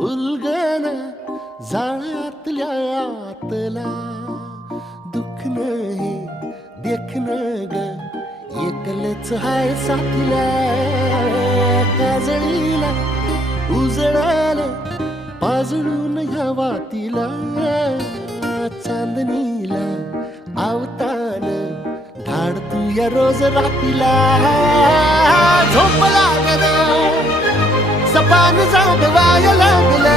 उलगन जाळ्यातल्या आतला दुःख नाही देखन ग एकलच हाय साथीला काजळीला उजळाल पाजळून ह्या वातीला चांदणीला आवतान धाड तू या रोज रातीला झोप लागल सपान जागवाय लागलं